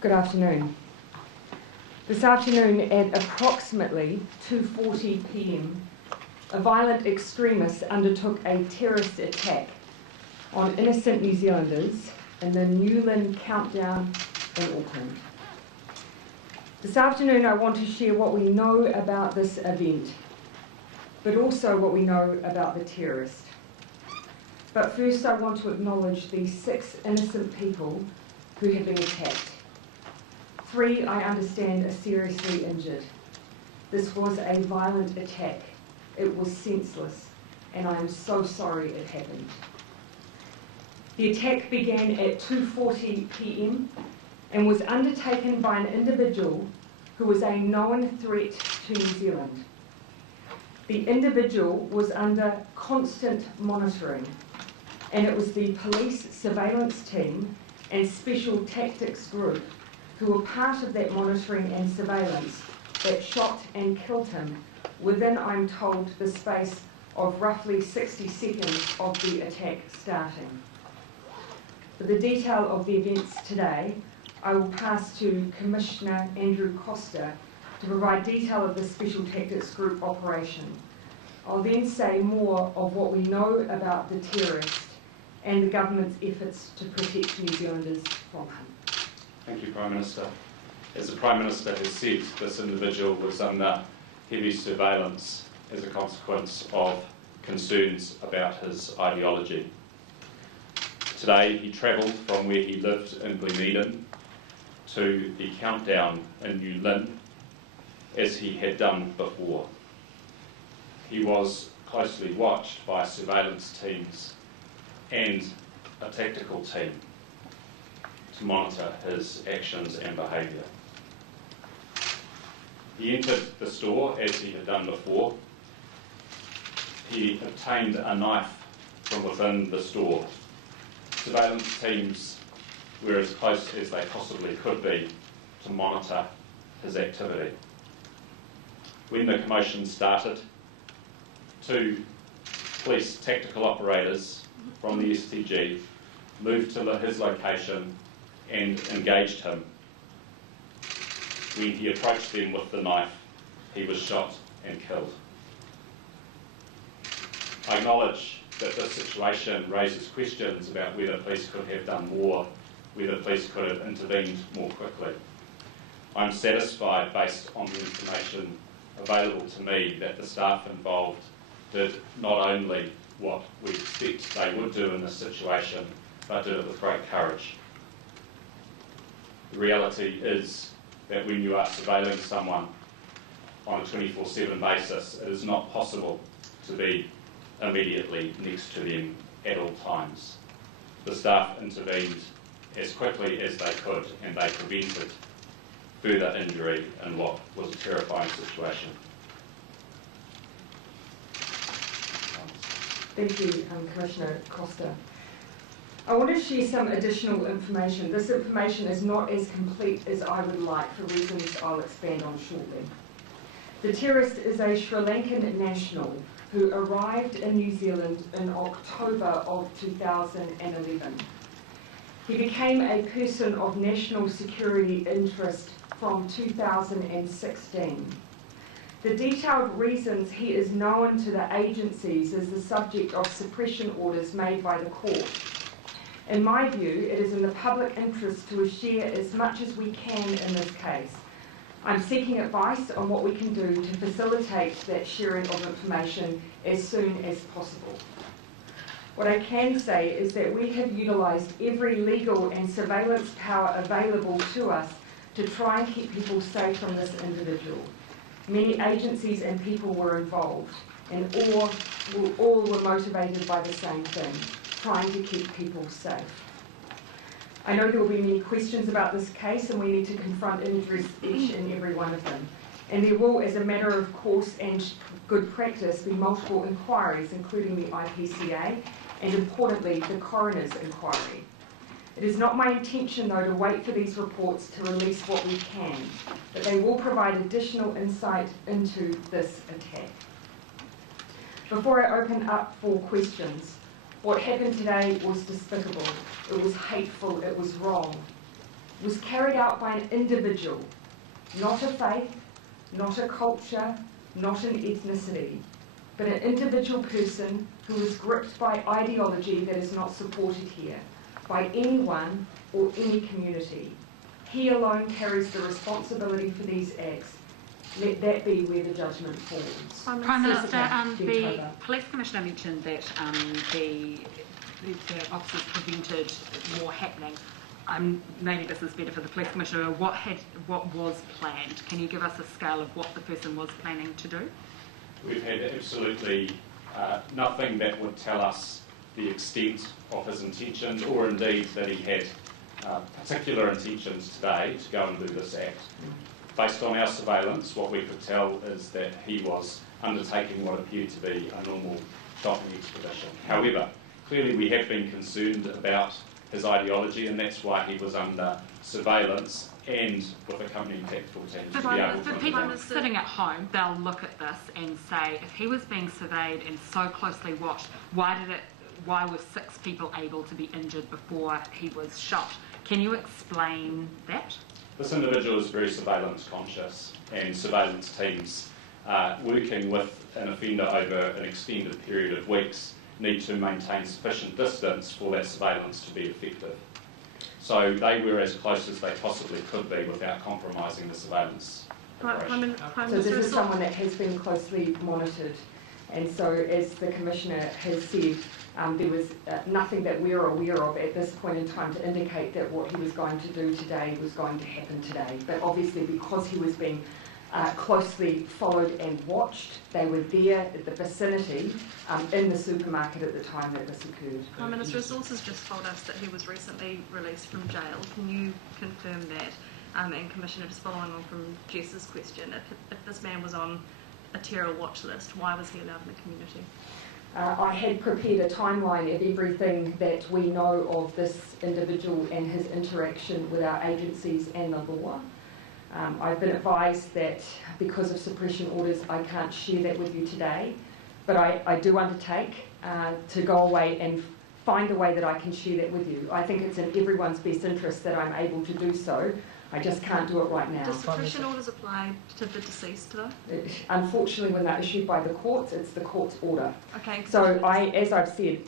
Good afternoon. This afternoon at approximately 2:40 p.m, a violent extremist undertook a terrorist attack on innocent New Zealanders in the New Lynn countdown in Auckland. This afternoon I want to share what we know about this event, but also what we know about the terrorist. But first I want to acknowledge the 6 innocent people who have been attacked. 3, I understand, are seriously injured. This was a violent attack. It was senseless, and I am so sorry it happened. The attack began at 2:40 p.m. and was undertaken by an individual who was a known threat to New Zealand. The individual was under constant monitoring, and it was the police surveillance team and special tactics group who were part of that monitoring and surveillance that shot and killed him within, I'm told, the space of roughly 60 seconds of the attack starting. For the detail of the events today, I will pass to Commissioner Andrew Costa to provide detail of the Special Tactics Group operation. I'll then say more of what we know about the terrorist and the government's efforts to protect New Zealanders from him. Thank you, Prime Minister. As the Prime Minister has said, this individual was under heavy surveillance as a consequence of concerns about his ideology. Today he travelled from where he lived in Gleneden to the countdown in New Lynn, as he had done before. He was closely watched by surveillance teams and a tactical team to monitor his actions and behaviour. He entered the store as he had done before. He obtained a knife from within the store. Surveillance teams were as close as they possibly could be to monitor his activity. When the commotion started, 2 police tactical operators from the STG moved to his location and engaged him. When he approached them with the knife, he was shot and killed. I acknowledge that this situation raises questions about whether police could have done more, whether police could have intervened more quickly. I'm satisfied, based on the information available to me, that the staff involved did not only what we expect they would do in this situation, but did it with great courage. The reality is that when you are surveilling someone on a 24/7 basis, it is not possible to be immediately next to them at all times. The staff intervened as quickly as they could, and they prevented further injury in what was a terrifying situation. Thank you, Commissioner Costa. I want to share some additional information. This information is not as complete as I would like, for reasons I'll expand on shortly. The terrorist is a Sri Lankan national who arrived in New Zealand in October of 2011. He became a person of national security interest from 2016. The detailed reasons he is known to the agencies is the subject of suppression orders made by the court. In my view, it is in the public interest to share as much as we can in this case. I'm seeking advice on what we can do to facilitate that sharing of information as soon as possible. What I can say is that we have utilised every legal and surveillance power available to us to try and keep people safe from this individual. Many agencies and people were involved, and all were motivated by the same thing, trying to keep people safe. I know there will be many questions about this case, and we need to confront and address each and every one of them. And there will, as a matter of course and good practice, be multiple inquiries, including the IPCA, and importantly, the coroner's inquiry. It is not my intention, though, to wait for these reports to release what we can, but they will provide additional insight into this attack. Before I open up for questions, what happened today was despicable. It was hateful. It was wrong. was carried out by an individual, not a faith, not a culture, not an ethnicity, but an individual person who was gripped by ideology that is not supported here by anyone or any community. He alone carries the responsibility for these acts. Let that be where the judgment falls. Prime Minister, the Police Commissioner mentioned that the officers prevented more happening. Maybe this is better for the Police Commissioner. What was planned? Can you give us a scale of what the person was planning to do? We've had absolutely nothing that would tell us the extent of his intentions, or indeed that he had particular intentions today to go and do this act. Based on our surveillance, what we could tell is that he was undertaking what appeared to be a normal shopping expedition. However, clearly we have been concerned about his ideology, and that's why he was under surveillance and with accompanying tactical teams to be able to... For people sitting at home, they'll look at this and say, if he was being surveyed and so closely watched, why were 6 people able to be injured before he was shot? Can you explain that? This individual is very surveillance conscious, and surveillance teams working with an offender over an extended period of weeks need to maintain sufficient distance for that surveillance to be effective. So they were as close as they possibly could be without compromising the surveillance operation. So this is someone that has been closely monitored, and so as the Commissioner has said, there was nothing that we're aware of at this point in time to indicate that what he was going to do today was going to happen today. But obviously, because he was being closely followed and watched, they were there at the vicinity in the supermarket at the time that this occurred. Prime Minister, sources just told us that he was recently released from jail. Can you confirm that? And Commissioner, just following on from Jess's question, if this man was on a terror watch list, why was he allowed in the community? I had prepared a timeline of everything that we know of this individual and his interaction with our agencies and the law. I've been advised that because of suppression orders I can't share that with you today, but I do undertake to go away and find a way that I can share that with you. I think it's in everyone's best interest that I'm able to do so. I just can't do it right now. Do suppression orders apply to the deceased though? Unfortunately, when they're issued by the courts, it's the court's order. Okay. So as I've said,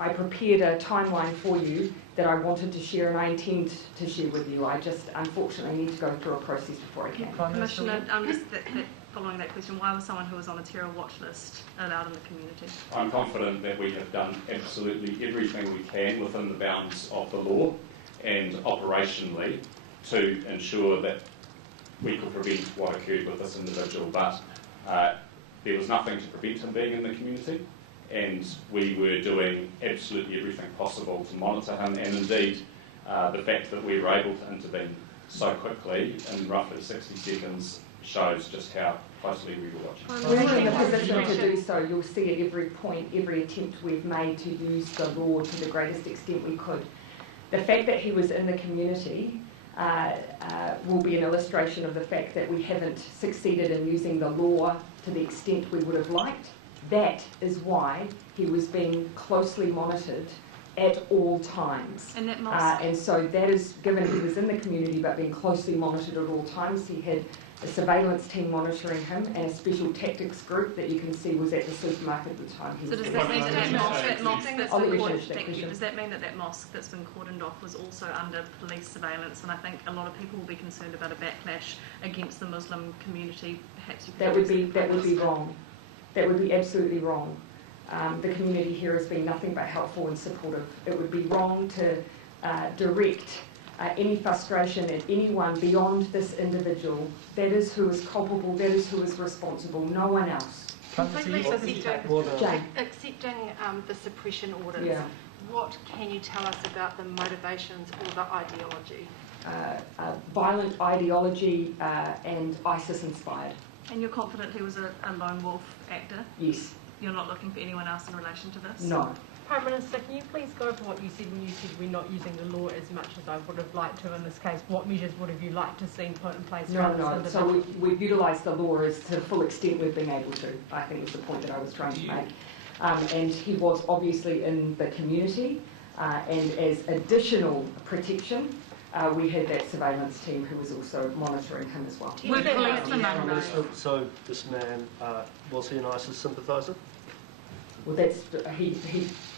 I prepared a timeline for you that I wanted to share, and I intend to share with you. I just unfortunately need to go through a process before I can. Commissioner, following that question, why was someone who was on a terror watch list allowed in the community? I'm confident that we have done absolutely everything we can within the bounds of the law and operationally to ensure that we could prevent what occurred with this individual, but there was nothing to prevent him being in the community, and we were doing absolutely everything possible to monitor him, and indeed the fact that we were able to intervene so quickly in roughly 60 seconds shows just how closely we were watching. We're in a position to do so. You'll see at every point, every attempt we've made to use the law to the greatest extent we could. The fact that he was in the community will be an illustration of the fact that we haven't succeeded in using the law to the extent we would have liked. That is why he was being closely monitored at all times. And that mosque? And so that is, given he was in the community but being closely monitored at all times, he had a surveillance team monitoring him and a special tactics group that you can see was at the supermarket at the time. So does that mean that mosque that's been cordoned, thank you. Does that mean that mosque that's been cordoned off was also under police surveillance? And I think a lot of people will be concerned about a backlash against the Muslim community. Perhaps you could that would be wrong. That would be absolutely wrong. The community here has been nothing but helpful and supportive. It would be wrong to direct any frustration at anyone beyond this individual. That is who is culpable, that is who is responsible, no one else. Completely accepting the suppression orders, Yeah. what can you tell us about the motivations or the ideology? Violent ideology and ISIS inspired. And you're confident he was a lone wolf actor? Yes. You're not looking for anyone else in relation to this? No. Prime Minister, can you please go over what you said when you said we're not using the law as much as I would have liked to in this case? What measures would have you liked to see put in place? No. So we've utilised the law as to the full extent we've been able to, I think was the point that I was trying to make. And he was obviously in the community, and as additional protection, we had that surveillance team who was also monitoring him as well. Were police among those? So this man, was he an ISIS sympathiser? Well, he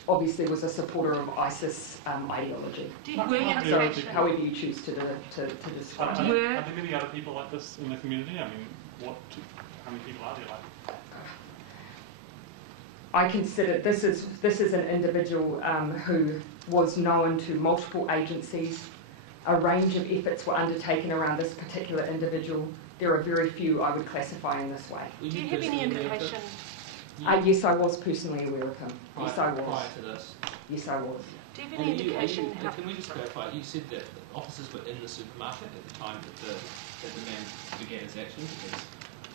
obviously was a supporter of ISIS ideology. Do you have Were any you- indication? However you choose to describe Are it. there many other people like this in the community? I mean, how many people are there like? I consider this is an individual who was known to multiple agencies. A range of efforts were undertaken around this particular individual. There are very few I would classify in this way. Do you have any indication? Yes, I was personally aware of him. Yes, I was. Prior to this. Yes, I was. Do you have any indication how? Can we just clarify? You said that the officers were in the supermarket at the time that the man began his actions against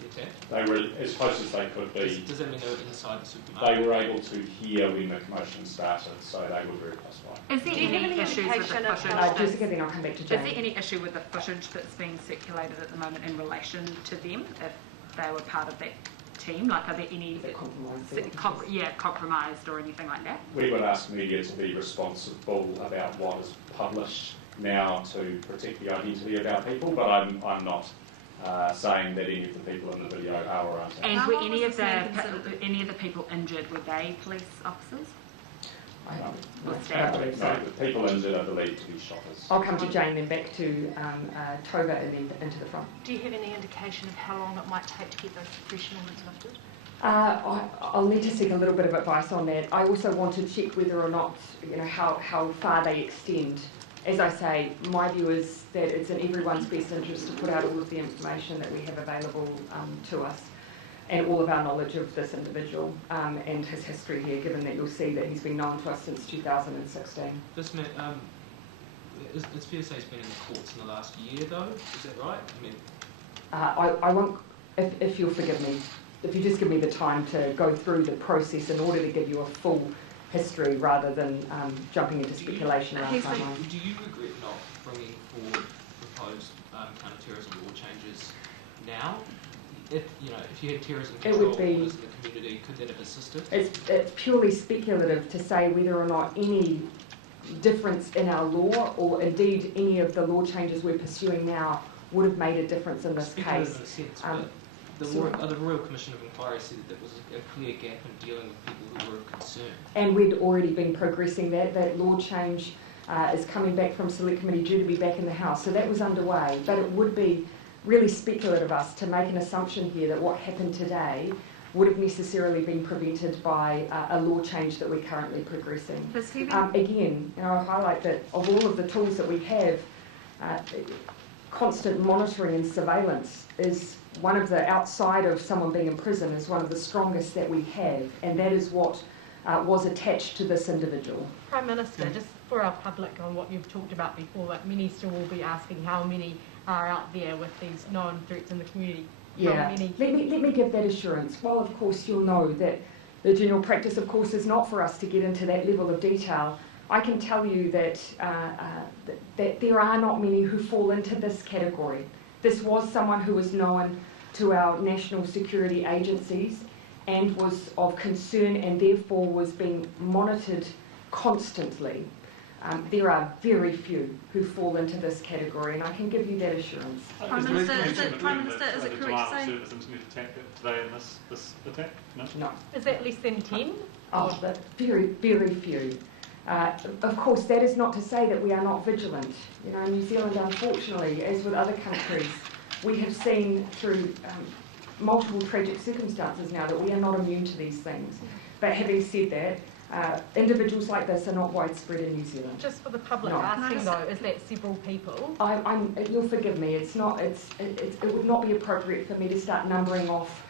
the attack. They were as close as they could be. Does that mean they were inside the supermarket? They were able to hear when the commotion started, so they were very close by. Is there Do you have any any issues with the indication of footage? how- Jessica, then I'll come back to Is there Jane. any issue with the footage that's being circulated at the moment in relation to them, if they were part of that team? Like, are there any Is it compromised? compromised or anything like that? We would ask media to be responsible about what is published now to protect the identity of our people, but I'm not saying that any of the people in the video are or aren't. And How were long any was of this man considered? any of the people injured? Were they police officers? I Withstand. No, the people injured are believed to be shotters. I'll come to Jane, then back to Tova, and then into the front. Do you have any indication of how long it might take to get those suppression orders lifted? I'll need to seek a little bit of advice on that. I also want to check whether or not, how far they extend. As I say, my view is that it's in everyone's best interest to put out all of the information that we have available to us and all of our knowledge of this individual and his history here, given that you'll see that he's been known to us since 2016. This man, it's fair to say he's been in the courts in the last year, though. Is that right? I mean, I won't, if you'll forgive me, if you just give me the time to go through the process in order to give you a full history rather than jumping into speculation around timeline. Do you regret not bringing forward proposed counter-terrorism law changes now? If you had terrorism It control would be- orders in the community, could that have assisted? It's purely speculative to say whether or not any difference in our law or indeed any of the law changes we're pursuing now would have made a difference in this Speculative case. in a sense, Um, but the Royal Commission of Inquiry said that there was a clear gap in dealing with people who were of concern. And we'd already been progressing that. That law change is coming back from Select Committee, due to be back in the House. So that was underway. But it would be really speculative of us to make an assumption here that what happened today would have necessarily been prevented by a law change that we're currently progressing. Has he been Again, I highlight that of all of the tools that we have, constant monitoring and surveillance is one of the, outside of someone being in prison, is one of the strongest that we have, and that is what was attached to this individual. Prime Minister, just for our public on what you've talked about before, that many still will be asking how many are out there with these known threats in the community. How Yeah, many? let me give that assurance. Well, of course, you'll know that the general practice, of course, is not for us to get into that level of detail. I can tell you that, that there are not many who fall into this category. This was someone who was known to our national security agencies and was of concern and therefore was being monitored constantly. There are very few who fall into this category, and I can give you that assurance. Prime Minister, is it correct to say? Service internet attack today in this attack? No? No. Is that less than 10? Oh, but very, very few. Of course, that is not to say that we are not vigilant. New Zealand, unfortunately, as with other countries, we have seen through multiple tragic circumstances now that we are not immune to these things. But having said that, individuals like this are not widespread in New Zealand. Just for the public No. asking though, is that several people? You'll forgive me. It would not be appropriate for me to start numbering off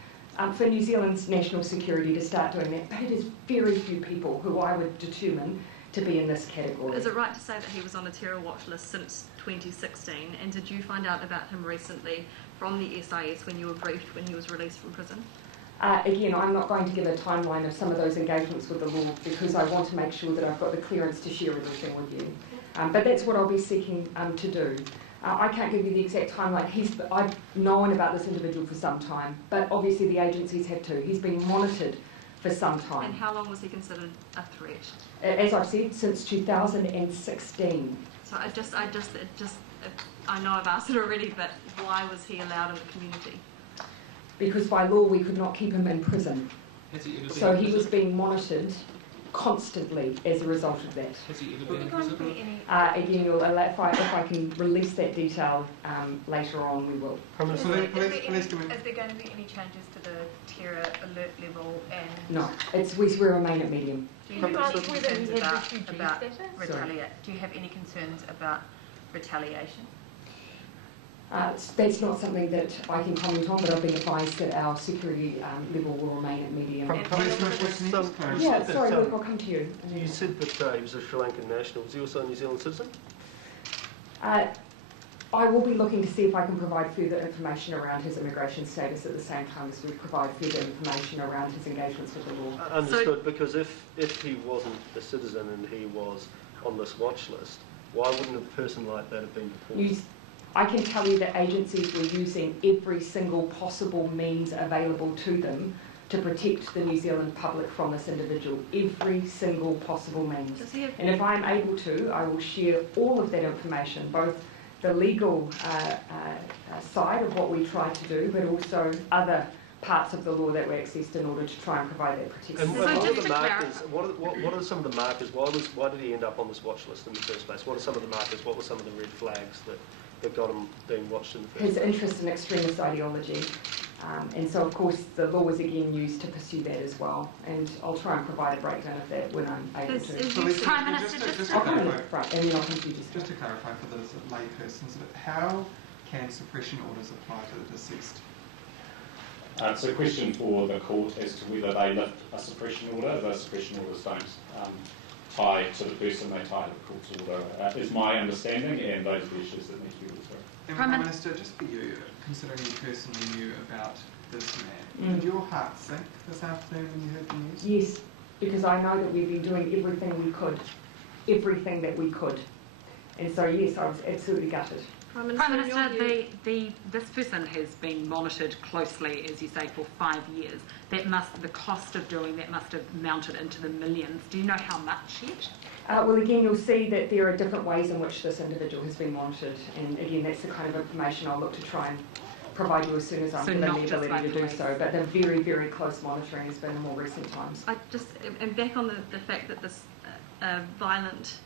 for New Zealand's national security to start doing that. But it is very few people who I would determine to be in this category. Is it right to say that he was on a terror watch list since 2016? And did you find out about him recently from the SIS when you were briefed when he was released from prison? Again, I'm not going to give a timeline of some of those engagements with the law because I want to make sure that I've got the clearance to share everything with you. But that's what I'll be seeking to do. I can't give you the exact timeline. I've known about this individual for some time, but obviously the agencies have too. He's been monitored for some time. And how long was he considered a threat? As I've said, since 2016. So I know I've asked it already, but why was he allowed in the community? Because by law we could not keep him in prison. Has he ever been So in he prison? was being monitored constantly as a result of that. Has he ever been in prison? Again, if I can release that detail later on, we will. Is there going to be any changes to the terror alert level and... No, we remain at medium. Do you have any concerns about Sorry. Do you have any concerns about retaliation? That's not something that I can comment on, but I've been advised that our security level will remain at medium. Yeah, sorry, Luke, I'll come to you. You said that he was a Sri Lankan national. Was he also a New Zealand citizen? I will be looking to see if I can provide further information around his immigration status at the same time as we provide further information around his engagements with the law. Understood, because if he wasn't a citizen and he was on this watch list, why wouldn't a person like that have been deported? I can tell you that agencies were using every single possible means available to them to protect the New Zealand public from this individual. Every single possible means. And if I'm able to, I will share all of that information, both the legal side of what we try to do, but also other parts of the law that were accessed in order to try and provide that protection. And what are the markers? What are some of the markers? Why did he end up on this watch list in the first place? What are some of the markers? What were some of the red flags that got him being watched in the first place? His interest in extremist ideology. And so, of course, the law was again used to pursue that as well. And I'll try and provide a breakdown of that when I'm able to. Prime Minister, just I'll come in, right, and then I'll come to you just to clarify for those laypersons, how can suppression orders apply to the deceased? It's a question for the court as to whether they lift a suppression order. Those suppression orders don't tie to the person, they tie to the court's order, is my understanding, and those are the issues that need to be worked through. And Prime Minister, just for you, considering you personally knew about this man, did your heart sink this afternoon when you heard the news? Yes, because I know that we've been doing everything we could, everything that we could. And so, yes, I was absolutely gutted. Prime Minister, this person has been monitored closely, as you say, for 5 years. The cost of doing that must have mounted into the millions. Do you know how much yet? Well, again, you'll see that there are different ways in which this individual has been monitored. And again, that's the kind of information I'll look to try and provide you as soon as I'm given the ability to do so. But the very, very close monitoring has been in more recent times. And back on the fact that this violent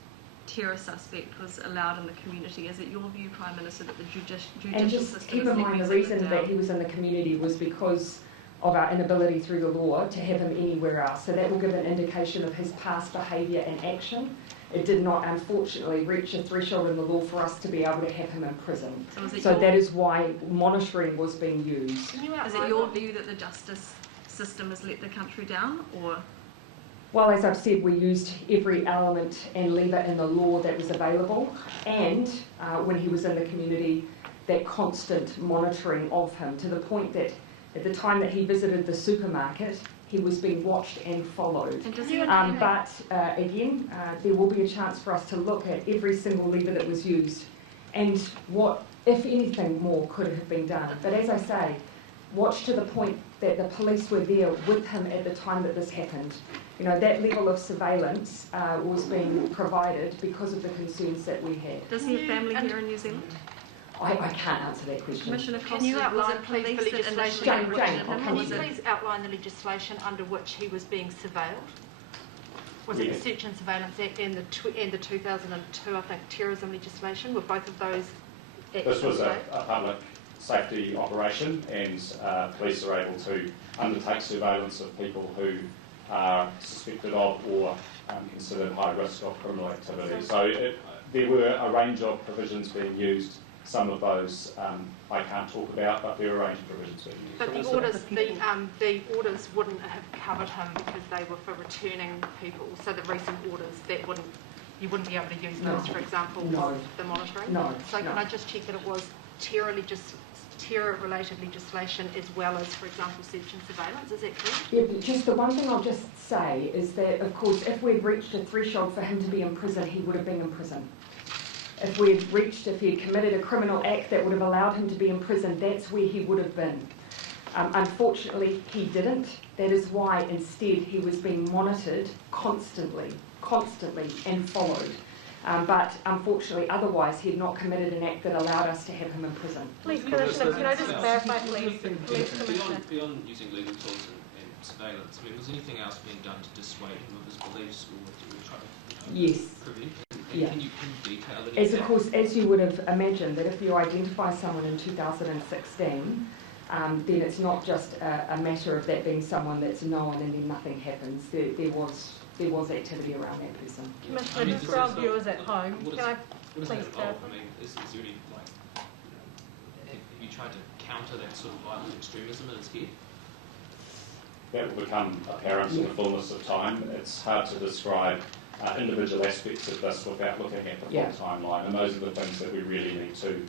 terror suspect was allowed in the community. Is it your view, Prime Minister, that the judicial and just system keep in mind the reason that he was in the community was because of our inability through the law to have him anywhere else. So that will give an indication of his past behaviour and action. It did not, unfortunately, reach a threshold in the law for us to be able to have him in prison. So that is why monitoring was being used. Is it your view that the justice system has let the country down, or...? Well, as I've said, we used every element and lever in the law that was available, and when he was in the community, that constant monitoring of him, to the point that at the time that he visited the supermarket, he was being watched and followed. But again, there will be a chance for us to look at every single lever that was used and what, if anything, more could have been done. But as I say, watch to the point that the police were there with him at the time that this happened. You know, that level of surveillance was being provided because of the concerns that we had. Does he have family here in New Zealand? I can't answer that question. Commissioner Costa, can you outline please the legislation? Can you please outline the legislation under which he was being surveilled? Was it the Search and Surveillance Act and the 2002, I think, terrorism legislation? Were both of those acts? This was a public safety operation, and police are able to undertake surveillance of people who are suspected of or considered high risk of criminal activity. So there were a range of provisions being used. Some of those I can't talk about, but there are a range of provisions being used. But the orders wouldn't have covered him because they were for returning people. So the recent orders, you wouldn't be able to use those, for example, the monitoring? No. So can I just check that it was terror-related legislation as well as, for example, search and surveillance? Is that correct? Yeah, but just the one thing I'll just say is that, of course, if we'd reached a threshold for him to be in prison, he would have been in prison. If he had committed a criminal act that would have allowed him to be in prison, that's where he would have been. Unfortunately, he didn't. That is why, instead, he was being monitored constantly, and followed. But unfortunately, otherwise, he had not committed an act that allowed us to have him in prison. Please, Commissioner, can I just clarify, please? Please, Commissioner. Beyond using legal tools and surveillance, I mean, was anything else being done to dissuade him of his beliefs, or to try to Yes. prevent? And Yeah. can you detail any As of of that? course, as you would have imagined, that if you identify someone in 2016, then it's not just a matter of that being someone that's known and then nothing happens. There was activity around that person. Commissioner, I mean, just this for our is viewers at home, what can I What does please that involve? clarify? I mean, is there any, like, have you tried to counter that sort of violent extremism in his head? That will become apparent in the fullness of time. It's hard to describe individual aspects of this without looking at the full Yeah. timeline, and those are the things that we really need to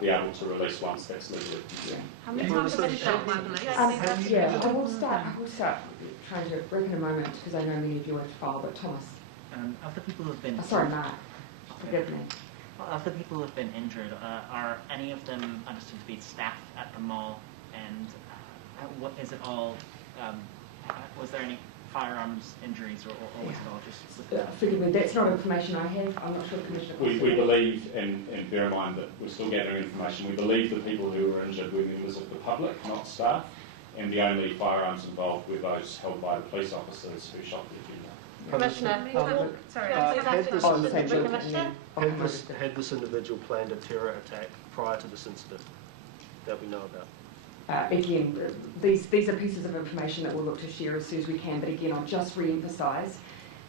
be able to release once that's legally confirmed. How many Yeah. times have been shot by police? I will start trying to break in a moment because I know many of you have to file, but Thomas. Of the people who've been Sorry, Mark. Forgive me. of the people who've been injured, are any of them understood to be staff at the mall? And what is it all? Was there any firearms injuries, or was it all just? Forgive me, that's not information I have. I'm not sure, Commissioner. We believe, and bear in mind that we're still gathering information, we believe the people who were injured were members of the public, not staff, and the only firearms involved were those held by the police officers who shot the offender. Commissioner, Sorry. can I please ask a question to the Commissioner? Had this individual planned a terror attack prior to this incident that we know about? Again, these are pieces of information that we'll look to share as soon as we can, but again, I'll just re-emphasise,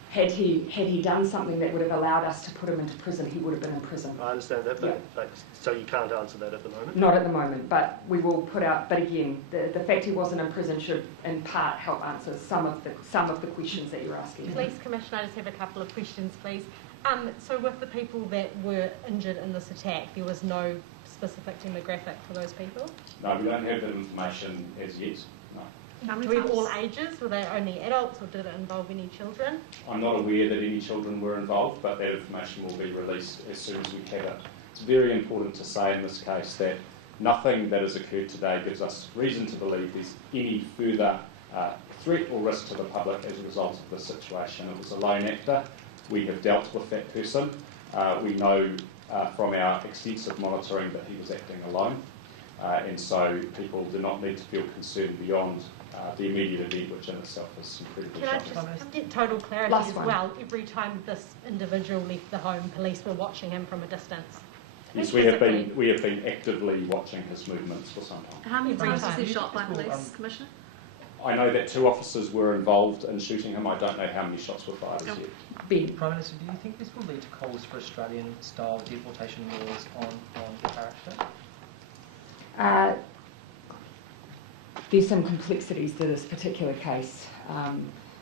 had he done something that would have allowed us to put him into prison, he would have been in prison. I understand that, but so you can't answer that at the moment? Not at the moment, but we will put out, but again, the fact he wasn't in prison should in part help answer some of the questions that you're asking. Please, Commissioner, I just have a couple of questions, please. So with the people that were injured in this attack, there was no specific demographic for those people? No, we don't have that information as yet, no. Do we have all ages? Were they only adults, or did it involve any children? I'm not aware that any children were involved, but that information will be released as soon as we have it. It's very important to say in this case that nothing that has occurred today gives us reason to believe there's any further threat or risk to the public as a result of this situation. It was a lone actor. We have dealt with that person. We know from our extensive monitoring that he was acting alone, and so people do not need to feel concerned beyond the immediate event, which in itself is incredibly Can I shocking. just get total clarity Last as one. well? Every time this individual left the home, police were watching him from a distance? Yes, we have been actively watching his movements for some time. How many Every times was time. he shot by police, Commissioner? I know that 2 officers were involved in shooting him. I don't know how many shots were fired as yet. Ben. Prime Minister, do you think this will lead to calls for Australian-style deportation laws on the character? There's some complexities to this particular case,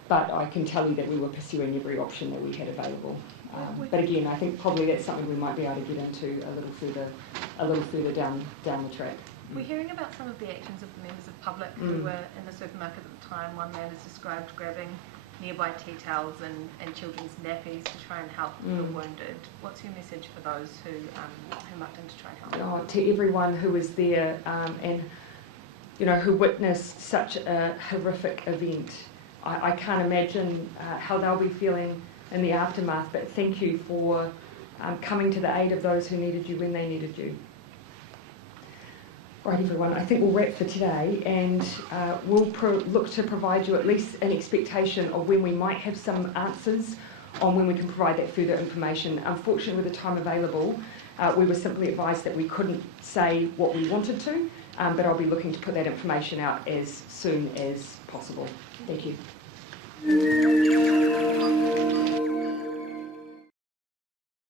but I can tell you that we were pursuing every option that we had available. But again, I think probably that's something we might be able to get into a little further down the track. We're hearing about some of the actions of the members of public who were in the supermarket at the time. One man is described grabbing nearby tea towels and children's nappies to try and help the wounded. What's your message for those who mucked in to try and help? Oh, to everyone who was there and who witnessed such a horrific event, I can't imagine how they'll be feeling in the aftermath. But thank you for coming to the aid of those who needed you when they needed you. Right, everyone, I think we'll wrap for today, and we'll look to provide you at least an expectation of when we might have some answers on when we can provide that further information. Unfortunately, with the time available, we were simply advised that we couldn't say what we wanted to, but I'll be looking to put that information out as soon as possible. Thank you.